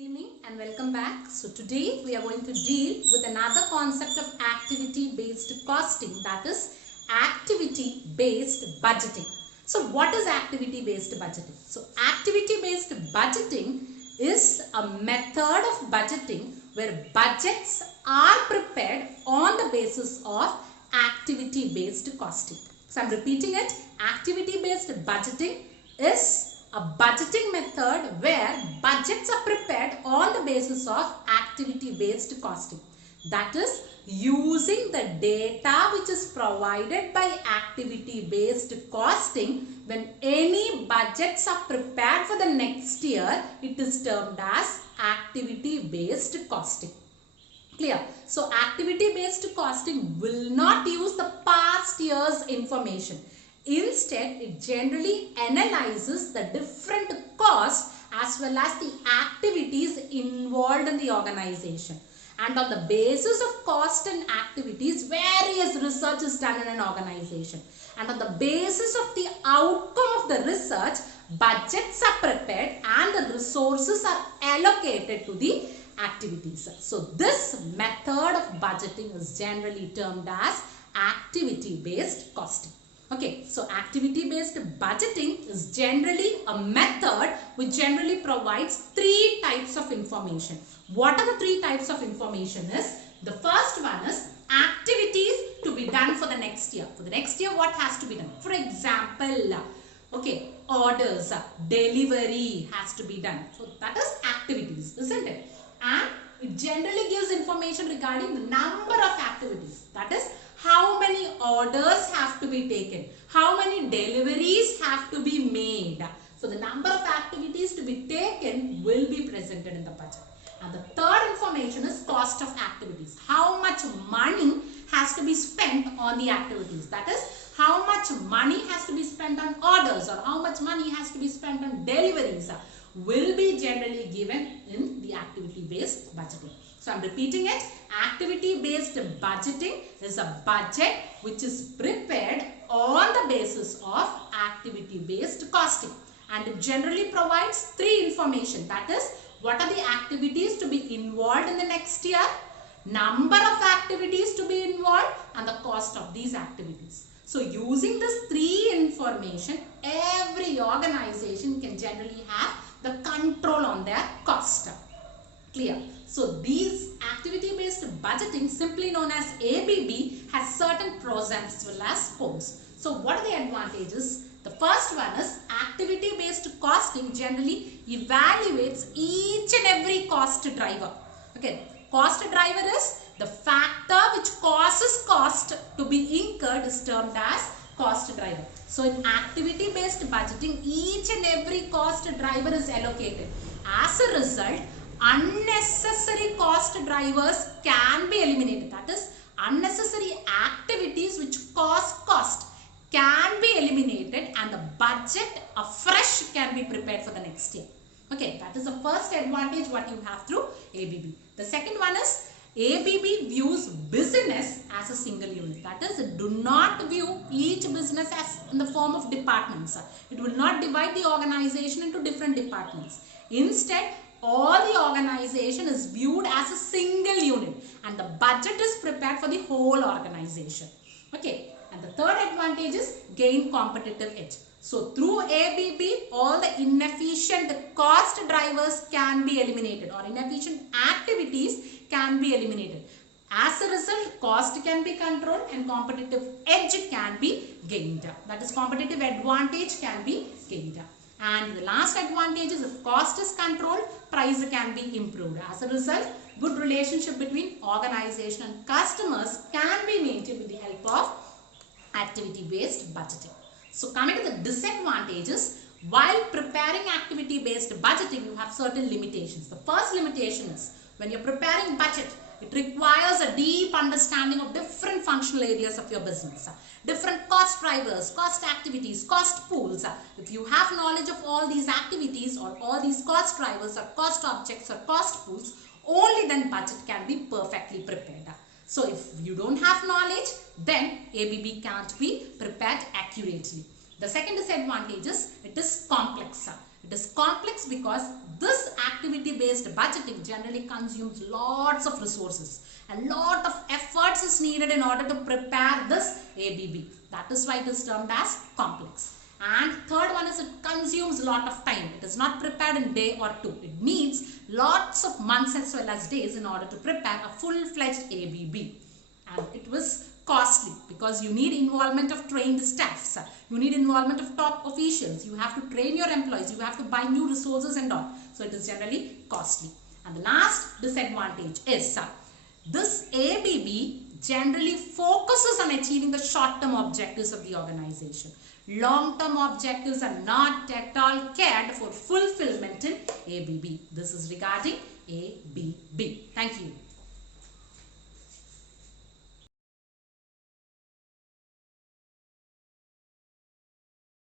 evening and welcome back. So today we are going to deal with another concept of activity based costing, that is activity based budgeting. So what is activity based budgeting? So activity based budgeting is a method of budgeting where budgets are prepared on the basis of activity based costing. So I am repeating it. Activity based budgeting is a budgeting method where budgets are prepared on the basis of activity based costing. That is, using the data which is provided by activity based costing, when any budgets are prepared for the next year, it is termed as activity based costing. Clear? So activity based costing will not use the past year's information. Instead, it generally analyzes the different costs as well as the activities involved in the organization. And on the basis of cost and activities, various research is done in an organization. And on the basis of the outcome of the research, budgets are prepared and the resources are allocated to the activities. So this method of budgeting is generally termed as activity based costing. Okay, so activity based budgeting is generally a method which generally provides three types of information. What are the three types of information is? The first one is activities to be done for the next year. For the next year, what has to be done? For example, okay, orders, delivery has to be done. So that is activities, isn't it? And it generally gives information regarding the number of activities. That is, how many orders have to be taken, how many deliveries have to be made. So the number of activities to be taken will be presented in the budget. And the third information is cost of activities. How much money has to be spent on the activities. That is, how much money has to be spent on orders or how much money has to be spent on deliveries will be generally given in the activity based budgeting. So I am repeating it. Activity based budgeting is a budget which is prepared on the basis of activity based costing, and it generally provides three information, that is, what are the activities to be involved in the next year, number of activities to be involved, and the cost of these activities. So using this three information, every organization can generally have the control on their cost. Clear? So these activity based budgeting, simply known as ABB, has certain pros as well as cons. So what are the advantages? The first one is activity based costing generally evaluates each and every cost driver. Okay, cost driver is the factor which causes cost to be incurred is termed as cost driver. So in activity based budgeting, each and every cost driver is allocated. As a result, unnecessary cost drivers can be eliminated. That is, unnecessary activities which cause cost can be eliminated and the budget afresh can be prepared for the next year. Okay, that is the first advantage what you have through ABB. The second one is ABB views business as a single unit. That is, it do not view each business as in the form of departments. It will not divide the organization into different departments. Instead, all the organization is viewed as a single unit and the budget is prepared for the whole organization. Okay, and the third advantage is gain competitive edge. So through ABB, all the inefficient cost drivers can be eliminated or inefficient activities can be eliminated. As a result, cost can be controlled and competitive edge can be gained. That is, competitive advantage can be gained. And the last advantage is if cost is controlled, price can be improved. As a result, good relationship between organization and customers can be maintained with the help of activity based budgeting. So coming to the disadvantages, while preparing activity based budgeting, you have certain limitations. The first limitation is when you're preparing budget, it requires a deep understanding of different functional areas of your business. Different cost drivers, cost activities, cost pools. If you have knowledge of all these activities or all these cost drivers or cost objects or cost pools, only then budget can be perfectly prepared. So if you don't have knowledge, then ABB can't be prepared accurately. The second disadvantage is it is complex. It is complex because this activity-based budgeting generally consumes lots of resources. A lot of efforts is needed in order to prepare this ABB. That is why it is termed as complex. And third one is it consumes a lot of time. It is not prepared in day or two. It needs lots of months as well as days in order to prepare a full-fledged ABB. And it was costly because you need involvement of trained staffs. You need involvement of top officials. You have to train your employees. You have to buy new resources and all. So it is generally costly. And the last disadvantage is this ABB generally focuses on achieving the short-term objectives of the organization. Long-term objectives are not at all cared for fulfillment in ABB. This is regarding ABB. Thank you.